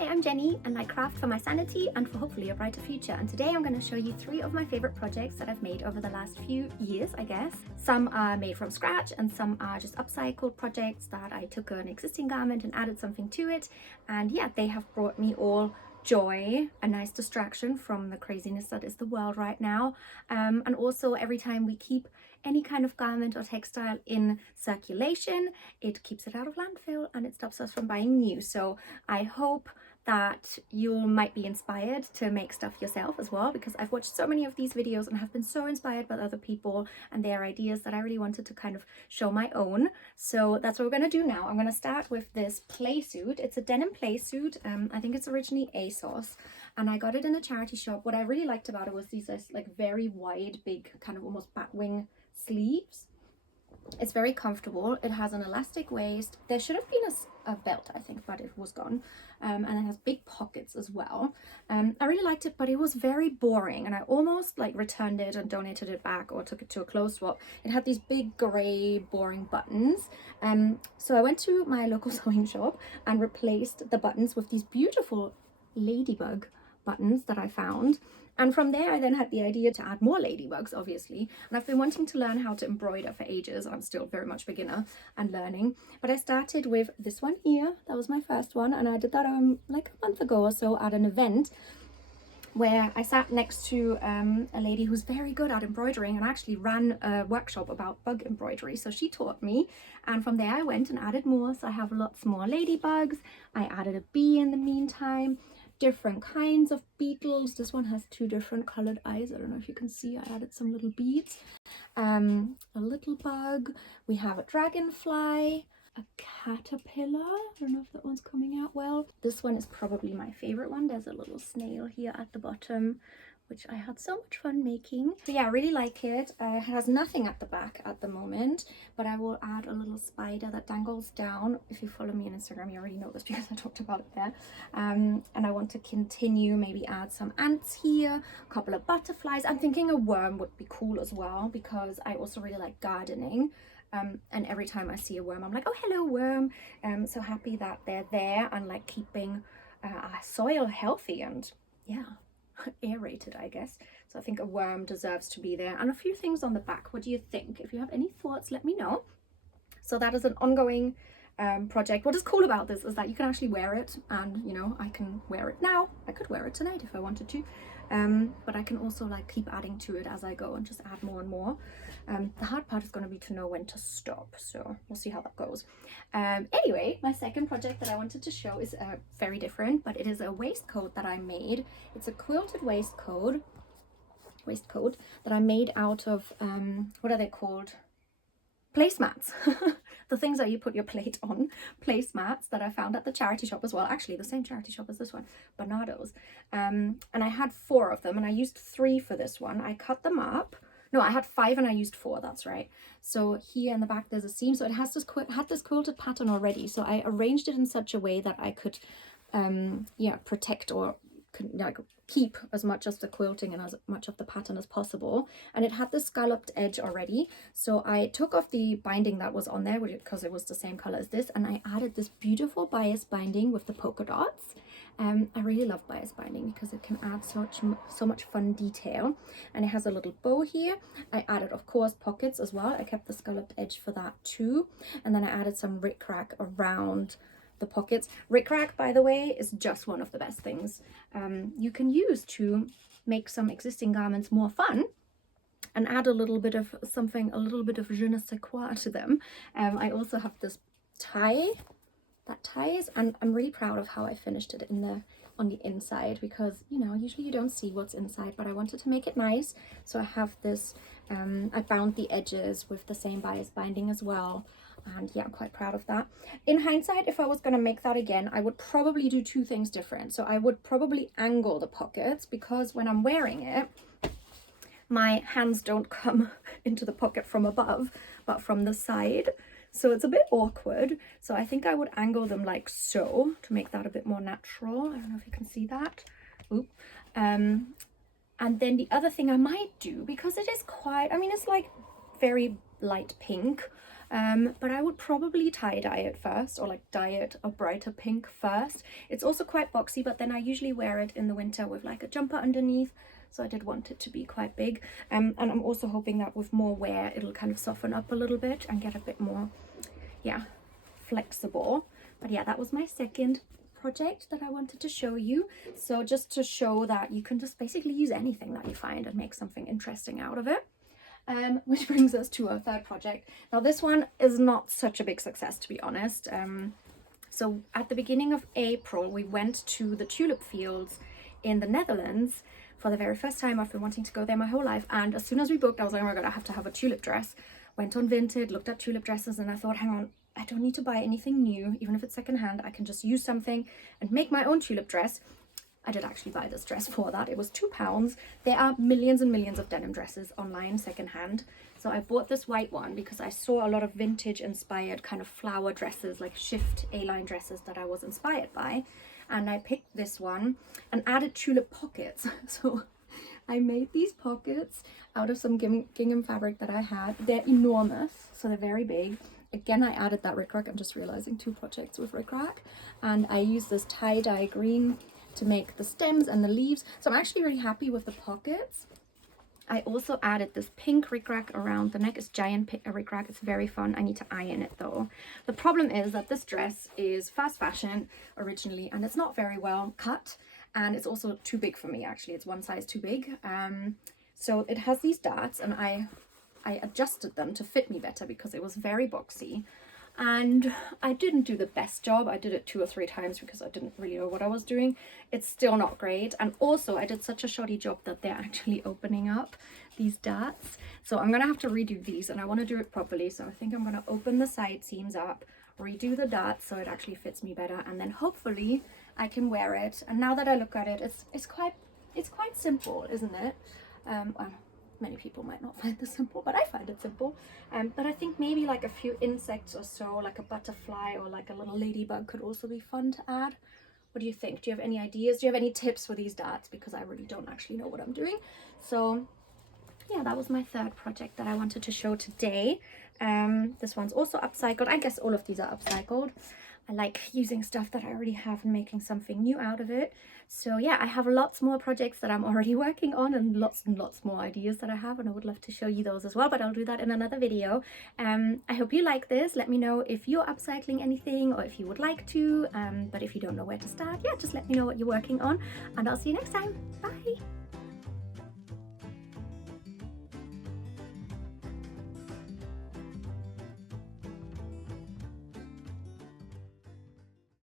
Hi, I'm Jenny and I craft for my sanity and for hopefully a brighter future, and today I'm going to show you 3 of my favorite projects that I've made over the last few years, I guess. Some are made from scratch and some are just upcycled projects that I took an existing garment and added something to it, and yeah, they have brought me all joy, a nice distraction from the craziness that is the world right now, and also every time we keep any kind of garment or textile in circulation, it keeps it out of landfill and it stops us from buying new. So I hope that you might be inspired to make stuff yourself as well, because I've watched so many of these videos and have been so inspired by other people and their ideas that I really wanted to kind of show my own. So that's what we're going to do now. I'm going to start with this playsuit. It's a denim playsuit. I think it's originally ASOS and I got it in a charity shop. What I really liked about it was these like very wide, big, kind of almost batwing sleeves. It's very comfortable. It has an elastic waist. There should have been a belt, I think, but it was gone. And it has big pockets as well. I really liked it, but it was very boring and I almost like returned it and donated it back or took it to a clothes swap. It had these big grey boring buttons. So I went to my local sewing shop and replaced the buttons with these beautiful ladybug buttons that I found. And from there, I then had the idea to add more ladybugs, obviously. And I've been wanting to learn how to embroider for ages. I'm still very much beginner and learning. But I started with this one here. That was my first one. And I did that like a month ago or so at an event where I sat next to a lady who's very good at embroidering and actually ran a workshop about bug embroidery. So she taught me. And from there, I went and added more. So I have lots more ladybugs. I added a bee in the meantime. Different kinds of beetles. This one has 2 different colored eyes. I don't know if you can see. I added some little beads. A little bug. We have a dragonfly, a caterpillar. I don't know if that one's coming out well. This one is probably my favorite one. There's a little snail here at the bottom, which I had so much fun making. So yeah, I really like it. It has nothing at the back at the moment, but I will add a little spider that dangles down. If you follow me on Instagram, you already know this because I talked about it there. And I want to continue, maybe add some ants here, a couple of butterflies. I'm thinking a worm would be cool as well because I also really like gardening. And every time I see a worm, I'm like, oh, hello worm. So happy that they're there and like keeping our soil healthy and yeah, aerated, I guess. So I think a worm deserves to be there, and a few things on the back. What do you think? If you have any thoughts, let me know. So that is an ongoing project. What is cool about this is that you can actually wear it, and you know, I can wear it now. I could wear it tonight if I wanted to, but I can also like keep adding to it as I go and just add more and more. The hard part is going to be to know when to stop, so we'll see how that goes. Anyway, my second project that I wanted to show is very different, but it is a waistcoat that I made. It's a quilted waistcoat that I made out of what are they called? Placemats. The things that you put your plate on, placemats that I found at the charity shop as well. Actually, the same charity shop as this one, Bernardo's. And I had 4 of them and I used 3 for this one. I cut them up. No, I had 5 and I used 4, that's right. So here in the back there's a seam, so it has this had this quilted pattern already. So I arranged it in such a way that I could yeah, protect or like keep as much of the quilting and as much of the pattern as possible. And it had the scalloped edge already, so I took off the binding that was on there because it was the same color as this, and I added this beautiful bias binding with the polka dots. I really love bias binding because it can add so much fun detail, and it has a little bow here. I added, of course, pockets as well. I kept the scalloped edge for that too, and then I added some rickrack around the pockets. Rickrack, by the way, is just one of the best things you can use to make some existing garments more fun and add a little bit of something, a little bit of je ne sais quoi to them. I also have this tie that ties, and I'm really proud of how I finished it on the inside, because you know, usually you don't see what's inside, but I wanted to make it nice. So I have this, I bound the edges with the same bias binding as well. And yeah, I'm quite proud of that. In hindsight, if I was going to make that again, I would probably do 2 things different. So I would probably angle the pockets, because when I'm wearing it, my hands don't come into the pocket from above, but from the side. So it's a bit awkward. So I think I would angle them like so to make that a bit more natural. I don't know if you can see that. Oop. And then the other thing I might do, because it is quite, I mean, it's like very light pink. but I would probably tie-dye it first, or like dye it a brighter pink first. It's also quite boxy, but then I usually wear it in the winter with like a jumper underneath, so I did want it to be quite big. And I'm also hoping that with more wear it'll kind of soften up a little bit and get a bit more, yeah, flexible. But yeah, that was my second project that I wanted to show you. So just to show that you can just basically use anything that you find and make something interesting out of it. Which brings us to our third project. Now this one is not such a big success, to be honest. So at the beginning of April we went to the tulip fields in the Netherlands for the very first time. I've been wanting to go there my whole life, and as soon as we booked I was like, oh my god, I have to have a tulip dress. Went on Vinted, looked at tulip dresses, and I thought, hang on, I don't need to buy anything new. Even if it's secondhand, I can just use something and make my own tulip dress. I did actually buy this dress for that. It was £2. There are millions and millions of denim dresses online secondhand. So I bought this white one because I saw a lot of vintage inspired kind of flower dresses, like shift A-line dresses that I was inspired by. And I picked this one and added tulip pockets. So I made these pockets out of some gingham fabric that I had. They're enormous, so they're very big. Again, I added that rickrack. I'm just realizing 2 projects with rickrack. And I used this tie-dye green to make the stems and the leaves. So I'm actually really happy with the pockets. I also added this pink rickrack around the neck. It's giant rickrack. It's very fun. I need to iron it though. The problem is that this dress is fast fashion originally, and it's not very well cut, and it's also too big for me. Actually, it's one size too big. So it has these darts, and I adjusted them to fit me better because it was very boxy. And I didn't do the best job. I did it 2 or 3 times because I didn't really know what I was doing. It's still not great. And also I did such a shoddy job that they're actually opening up, these darts. So I'm gonna have to redo these, and I want to do it properly. So I think I'm gonna open the side seams up, redo the darts so it actually fits me better, and then hopefully I can wear it. And now that I look at it, it's quite simple, isn't it? Well, many people might not find this simple, but I find it simple. But I think maybe like a few insects or so, like a butterfly or like a little ladybug, could also be fun to add. What do you think? Do you have any ideas? Do you have any tips for these darts? Because I really don't actually know what I'm doing. So yeah, that was my third project that I wanted to show today. This one's also upcycled. I guess all of these are upcycled. I like using stuff that I already have and making something new out of it. So yeah, I have lots more projects that I'm already working on, and lots more ideas that I have, and I would love to show you those as well, but I'll do that in another video. I hope you like this. Let me know if you're upcycling anything or if you would like to, but if you don't know where to start, yeah, just let me know what you're working on, and I'll see you next time. Bye!